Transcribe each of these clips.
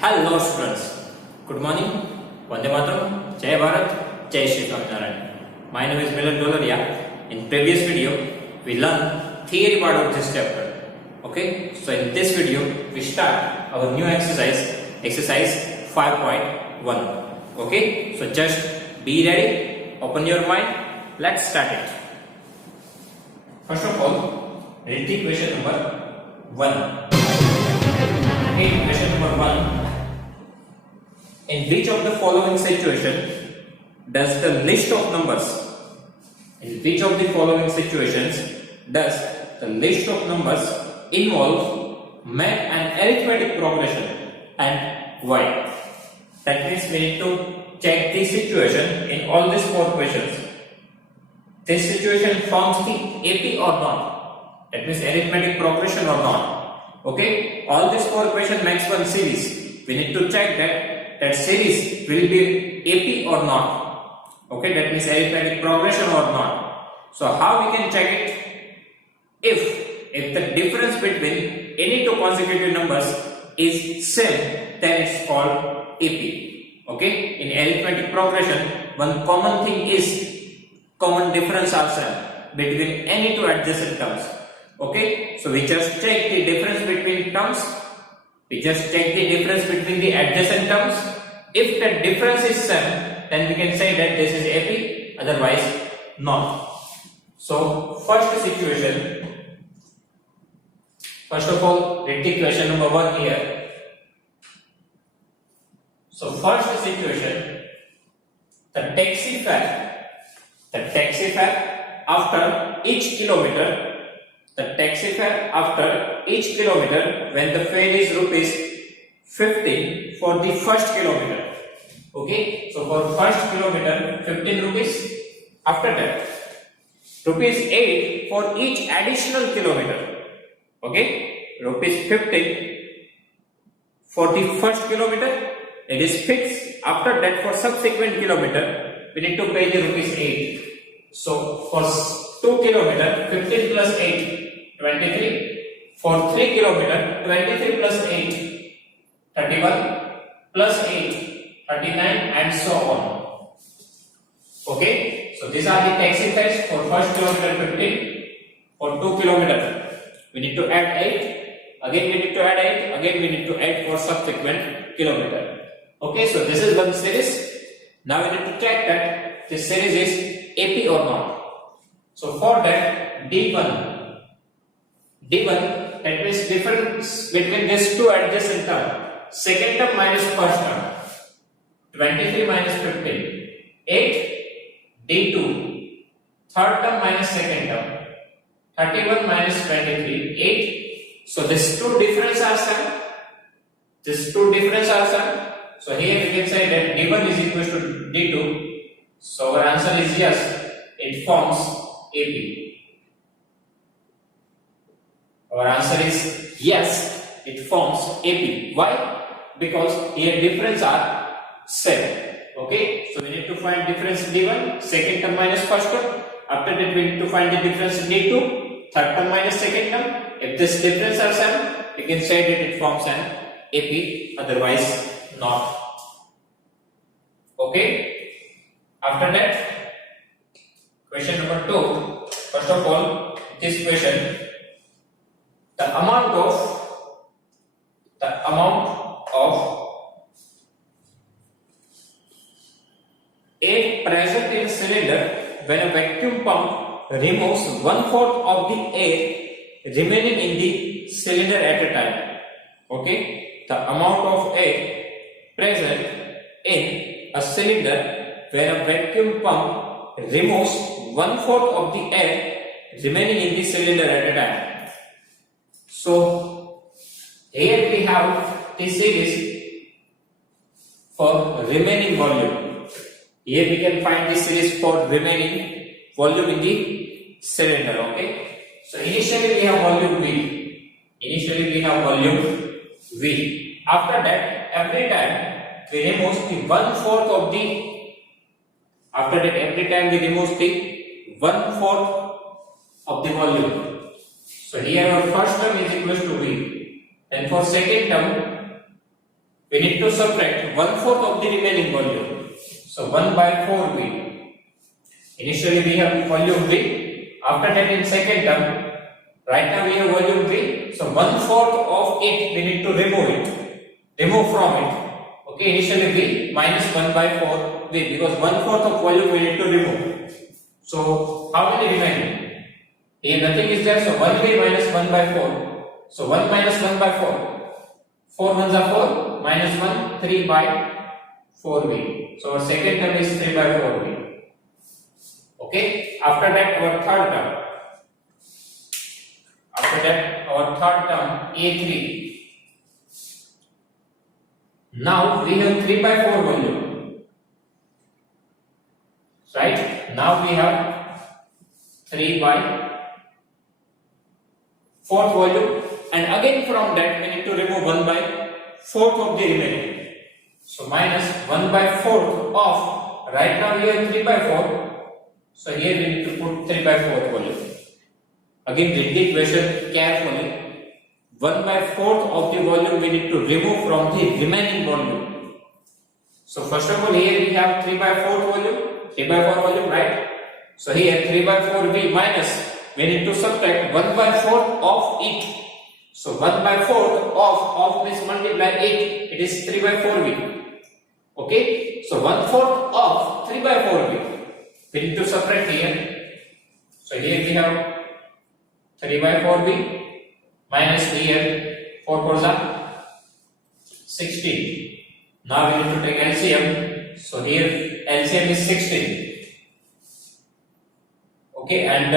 Hello students, good morning, Vande Mataram, Jai Bharat, Jai Shri Swaminarayan. My name is Milan Dolaria. In previous video, we learned theory part of this chapter. Okay, so in this video, we start our new exercise, exercise 5.1. Okay, so just be ready, open your mind, let's start it. First of all, read the question number 1. Okay, question number 1. In which of the following situation does the list of numbers involve math and arithmetic progression and why? That means we need to check the situation in all these 4 questions. This situation forms the AP or not? That means arithmetic progression or not? Okay, all these 4 questions makes one series. We need to check that series will be AP or not. Okay, that means arithmetic progression or not. So how we can check it? If the difference between any 2 consecutive numbers is same, then it's called AP. Okay, in arithmetic progression, one common thing is common difference are same between any 2 adjacent terms. Okay, so we just check the difference between terms. We just check the difference between the adjacent terms. If the difference is same, then we can say that this is AP, otherwise not. So first situation, first of all, read the question number 1 here. So first situation, the taxi fare after each kilometer. The taxi fare after each kilometer when the fare is rupees 15 for the first kilometer. Okay, so for first kilometer 15 rupees. After that rupees 8 for each additional kilometer. Okay, rupees 15 for the first kilometer. It is fixed. After that for subsequent kilometer we need to pay the rupees 8. So for 2 kilometer 15 plus 8 23. For 3 kilometer 23 plus 8 31 plus 8 39 and so on. Okay, so these are the taxi fares for first kilometer 15. For 2 kilometer we need to add 8. Again we need to add 8. Again we need to add for subsequent kilometer. Okay, so this is one series. Now we need to check that this series is AP or not. So for that D1, that means difference between these 2 adjacent terms. Second term minus first term. 23 minus 15. 8. D2. Third term minus second term. 31 minus 23. 8. So these 2 differences are same. So here we can say that D1 is equal to D2. So our answer is yes. It forms AP. Our answer is yes, it forms AP. Why? Because here difference are same. Okay, so we need to find difference in D1, second term minus first term. After that we need to find the difference in D2, third term minus second term. If this difference are same, we can say that it forms an AP, otherwise not. Okay, after that, question number 2. First of all, this question, the amount of air present in a cylinder when a vacuum pump removes 1/4 of the air remaining in the cylinder at a time. Okay, the amount of air present in a cylinder when a vacuum pump removes 1/4 of the air remaining in the cylinder at a time. So here we have the series for remaining volume. Here we can find the series for remaining volume in the cylinder. Okay, so initially we have volume V. After that, every time we remove the 1/4 of the. After that, every time we remove the 1/4 of the volume. So here our first term is equal to V. Then for second term we need to subtract 1/4 of the remaining volume. So 1 by 4V. Initially we have volume V. After that in second term, right now we have volume V. So 1/4 of it we need to remove from it. Okay, initially V minus 1 by 4 V, because 1/4 of volume we need to remove. So how many remaining? Here nothing is there, so 1V minus 1 by 4. So 1 minus 1 by 4. 4 ones are 4, minus 1, 3 by 4V. So our second term is 3 by 4V. Okay, after that our third term. After that our third term A3. Now we have 3 by 4 volume. Right? Now we have 3 by 4th volume, and again from that we need to remove 1 by 4th of the remaining. So minus 1 by 4th of, right now we have 3 by 4. So here we need to put 3 by 4th volume. Again read the equation carefully. 1 by 4th of the volume we need to remove from the remaining volume. So first of all here we have 3 by 4th volume, 3 by 4 volume, right? So here 3 by 4V minus, we need to subtract 1 by 4th of it. So 1 by 4th of means multiply 8, it is 3 by 4V. Okay, so 1/4 of 3 by 4V. We need to subtract here. So here we have 3 by 4V minus here 4 4s are 16. Now we need to take LCM. So here LCM is 16. Okay, and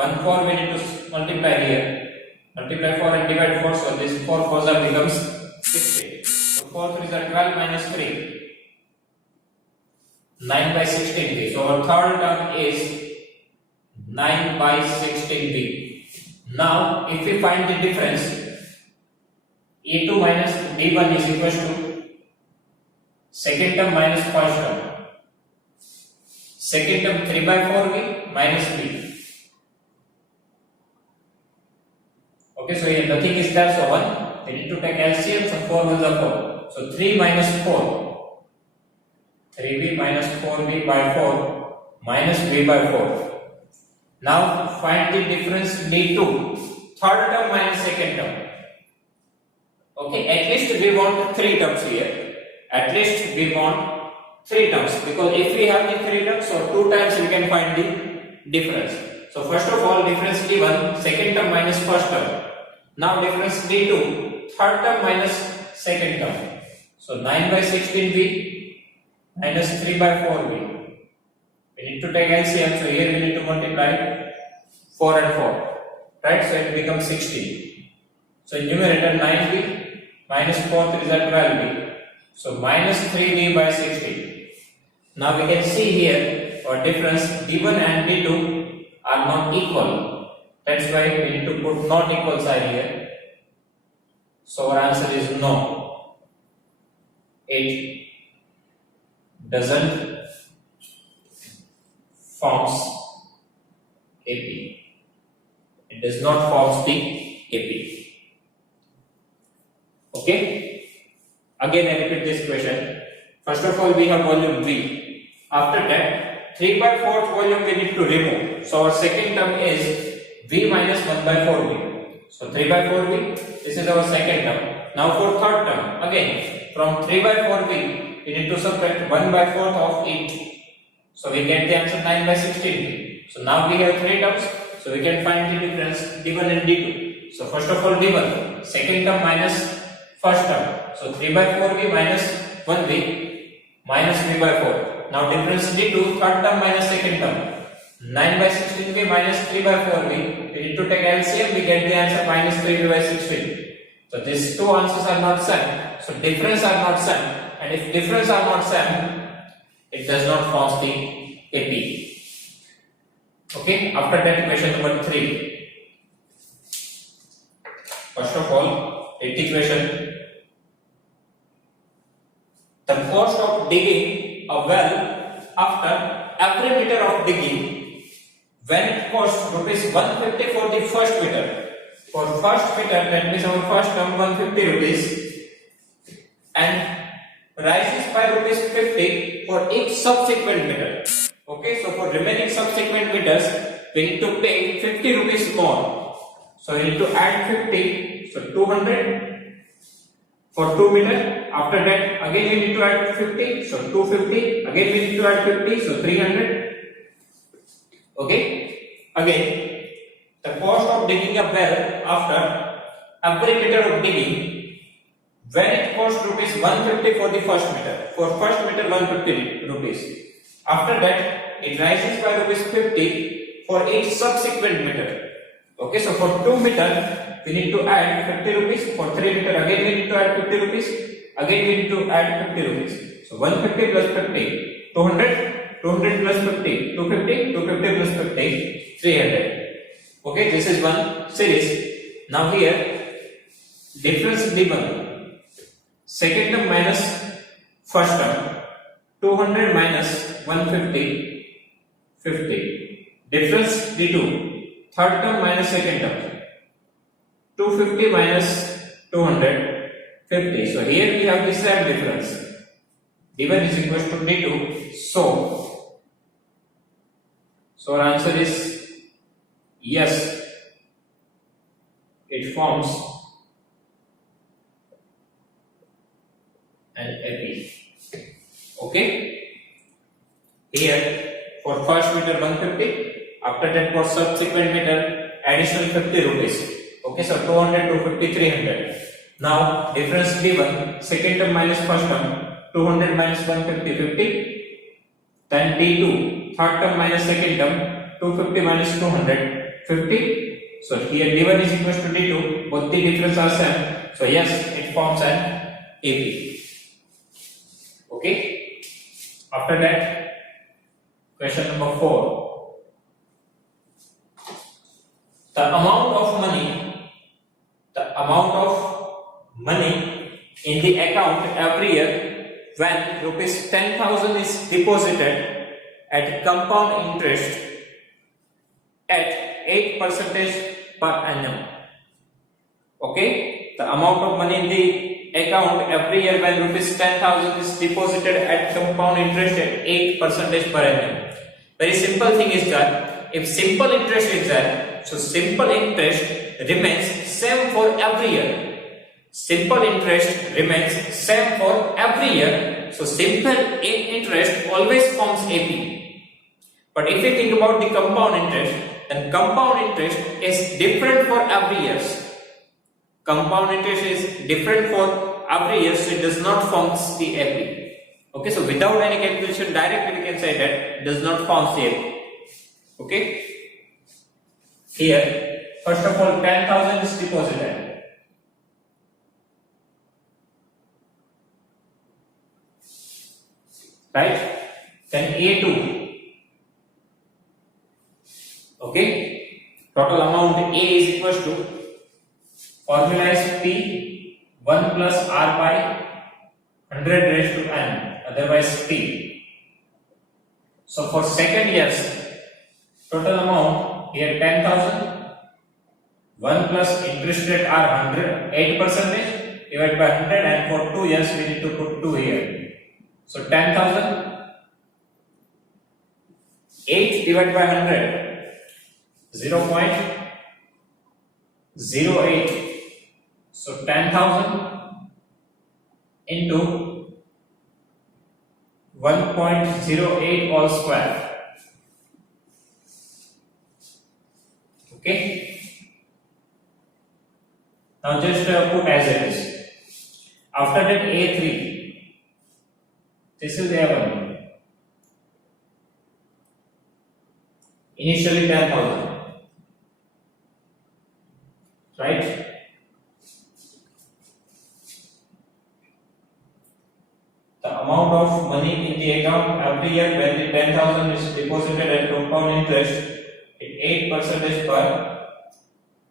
1/4 we need to multiply here. Multiply 4 and divide 4. So this 4 4s are becomes 16. So 4 3s are 12 minus 3. 9 by 16V. So our third term is 9 by 16V. Now, if we find the difference, A2 minus B1 is equal to second term minus first term. Second term 3 by 4V minus B. Okay, so here nothing is there, so 1. We need to take LCM, so 4 ones are 4. So 3 minus 4. 3V minus 4V by 4 minus V by 4. Now find the difference D2. Third term minus second term. Okay, at least we want 3 terms here. At least we want 3 terms, because if we have the 3 terms, so 2 times we can find the difference. So first of all, difference D1, second term minus first term. Now difference D2, third term minus second term. So 9 by 16V minus 3 by 4V. We need to take LCM, so here we need to multiply 4 and 4. Right? So it becomes 16. So in numerator 9V minus 4 3s are 12V. So minus 3V by 16. Now we can see here our difference D1 and D2 are not equal. That's why we need to put not equal sign here. So our answer is no. It doesn't forms AP. It does not forms the AP. Okay. Again I repeat this question. First of all we have volume V. After that 3 by 4th volume we need to remove. So our second term is V minus 1 by 4V. So 3 by 4V, this is our second term. Now for third term, again from 3 by 4V we need to subtract 1 by 4th of it. So we get the answer 9 by 16V. So now we have 3 terms, so we can find the difference D1 and D2. So first of all D1, second term minus first term. So 3 by 4V minus 1V minus V by 4. Now difference D2, third term minus second term. 9 by 16V minus 3 by 4V. We need to take LCM, we get the answer minus 3V by 16. So these two answers are not same. So difference are not same. And if difference are not same, it does not form the AP. Okay, after that question number 3. First of all, take the question. The cost of digging a well after every meter of digging, when it costs rupees 150 for the first meter. For first meter, that means our first term 150 rupees. and rises by rupees 50 for each subsequent meter. Okay, so for remaining subsequent meters, we need to pay 50 rupees more. So we need to add 50, so 200 for 2 meter. After that, again we need to add 50, so 250. Again we need to add 50, so 300. Okay, again the cost of digging a well after every meter of digging, when it costs rupees 150 for the first meter. For first meter 150 rupees. After that, it rises by rupees 50 for each subsequent meter. Okay, so for 2 meter, we need to add 50 rupees. For 3 meter, again we need to add 50 rupees. Again we need to add 50 rupees. So 150 plus 50, 200, 200 plus 50, 250, 250 plus 50, 300. Okay, this is one series. Now here, difference given. Second term minus first term. 200 minus 150, 50. Difference D2. Third term minus second term. 250 minus 200, 50. So here we have the same difference. D1 is equal to D2. So our answer is yes. It forms an AP. Okay. Here for first meter 150. After that for subsequent meter additional 50 rupees. Okay, so 200, 250, 300. Now difference D1, second term minus first term, 200 minus 150, 50. Then D2, third term minus second term, 250 minus 200, 50. So here D1 is equal to D2, both the difference are same. So yes, it forms an AP. Okay. After that, question number 4. The amount of money in the account every year when rupees 10,000 is deposited at compound interest at 8% per annum. Okay, the amount of money in the account every year when rupees 10,000 is deposited at compound interest at 8% per annum. Very simple thing is that if simple interest is there, so simple interest remains same for every year. Simple interest remains same for every year. So simple interest always forms AP. But if you think about the compound interest, then compound interest is different for every year. Compound interest is different for every year, so it does not form the AP. Okay, so without any calculation, directly we can say that it does not form the AP. Okay. Here, first of all, 10,000 is deposited. Right? Then A2. Okay. Total amount A is equal to, formula is P 1 plus R by 100 raised to N, otherwise P. So for second years, total amount here 10,000, 1 plus interest rate are 100, 8% divided by 100, and for 2 years we need to put 2 here. So 10,000, 8 divided by 100, 0.08. So 10,000 into 1.08 all square. Okay. Now just put as it is. After that A3. This is A1. Initially 10,000. Right? The amount of money in the account every year when the 10,000 is deposited at compound interest at 8% per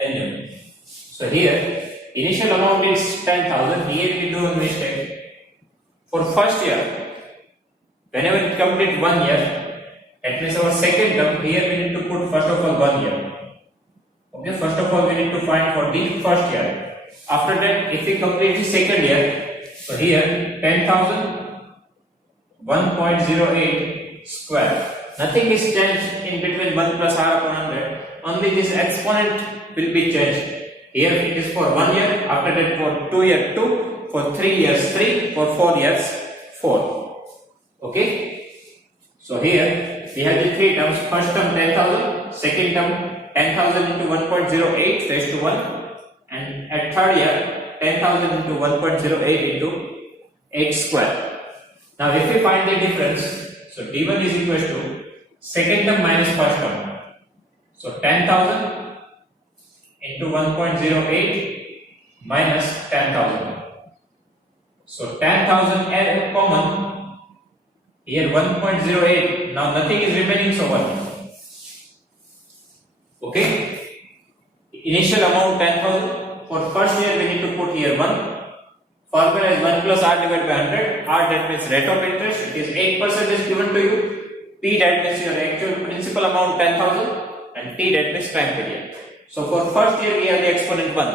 annum. So here, initial amount is 10,000. Here we do a mistake. For first year, whenever it completes 1 year, at least our second term, here we need to put first of all 1 year. Okay, first of all we need to find for the first year. After that, if we complete the second year, So here 10,000 1.08 square. Nothing is changed in between 1 plus r upon 100. Only this exponent will be changed. Here it is for 1 year, after that for 2 years 2, for 3 years 3, for 4 years 4. Okay? So here we have the three terms. First term 10,000, second term 10,000 into 1.08 raised to 1, and at third year 10,000 into 1.08 into 8 square. Now if we find the difference, so d1 is equal to second term minus first term. So 10,000 into 1.08 minus 10,000. So 10,000 add common, here 1.08, now nothing is remaining, so 1. Okay? Initial amount 10,000, for first year we need to put here 1. Formula is 1 plus r divided by 100. R that means rate of interest. It is 8% is given to you. P that means your actual principal amount 10,000, and T that means time period. So for first year we have the exponent 1.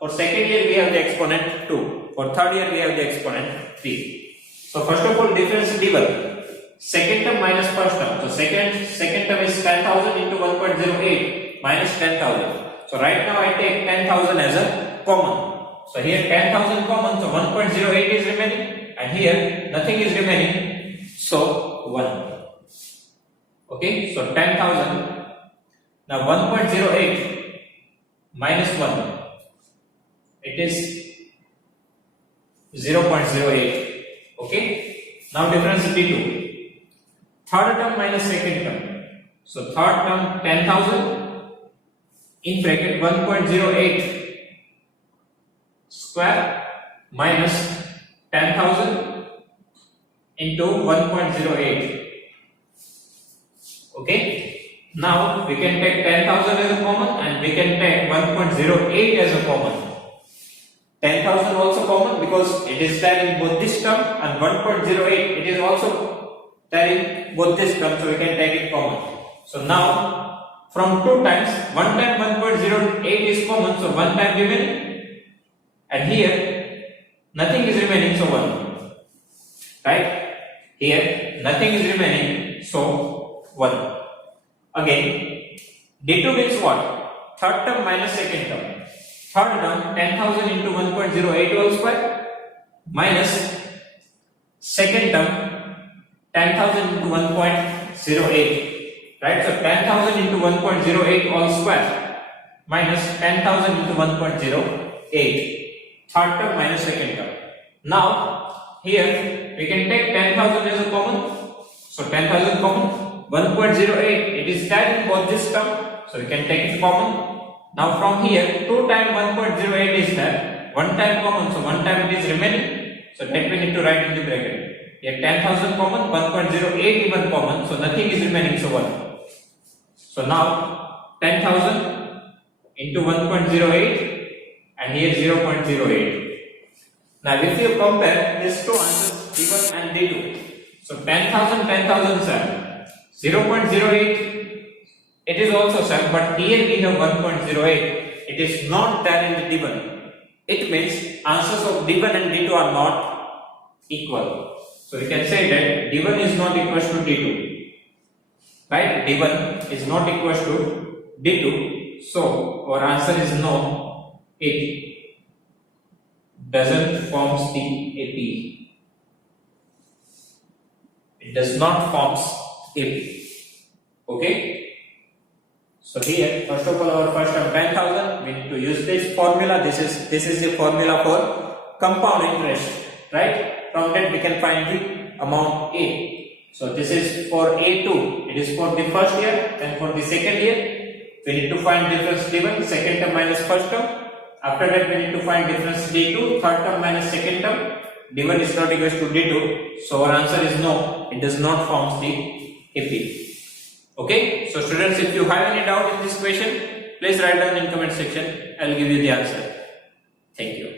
For second year we have the exponent 2. For third year we have the exponent 3. So first of all difference d1. Second term minus first term. So second term is 10,000 into 1.08 minus 10,000. So right now I take 10,000 as a common. So here 10,000 common, so 1.08 is remaining, and here nothing is remaining, so 1. Okay, so 10,000. Now 1.08 minus 1, it is 0.08. Okay, now difference d2. Third term minus second term. So third term 10,000 in bracket 1.08 square minus 10,000 into 1.08. Okay, now we can take 10,000 as a common, and we can take 1.08 as a common. 10,000 also common because it is there in both this term, and 1.08 it is also there in both this term, so we can take it common. So now from 2 times, 1 time 1.08 is common, so 1 time remaining. And here nothing is remaining, so 1. Right? Here nothing is remaining, so 1. Again, d2 means what? Third term minus second term. Third term 10,000 into 1.08 whole square minus second term 10,000 into 1.08. Right? So 10,000 into 1.08 all square minus 10,000 into 1.08. Third term minus second term. Now here we can take 10,000 as a common. So 10,000 common. 1.08 it is there in both this term, so we can take it common. Now from here 2 times 1.08 is there. 1 time common, so 1 time it is remaining. So that we need to write in the bracket. Here 10,000 common, 1.08 even common, so nothing is remaining, so 1. So now 10,000 into 1.08. And here 0.08. Now if you compare these two answers, d1 and d2, so 10,000, 10,000 same. 0.08 it is also same, but here we have 1.08. It is not there in the d1. It means answers of d1 and d2 are not equal. So we can say that d1 is not equal to d2. Right? d1 is not equal to d2. So our answer is no. It doesn't forms the AP. It does not forms AP. Okay. So here, first of all, our first term 10,000. We need to use this formula. This is the formula for compound interest, right? From that we can find the amount A. So this is for A2. It is for the first year, and for the second year, we need to find difference given second term minus first term. After that we need to find difference d2, third term minus second term. d1 is not equal to d2, so our answer is no, it does not form the AP. Okay, so students, if you have any doubt in this question, please write down in comment section. I will give you the answer. Thank you.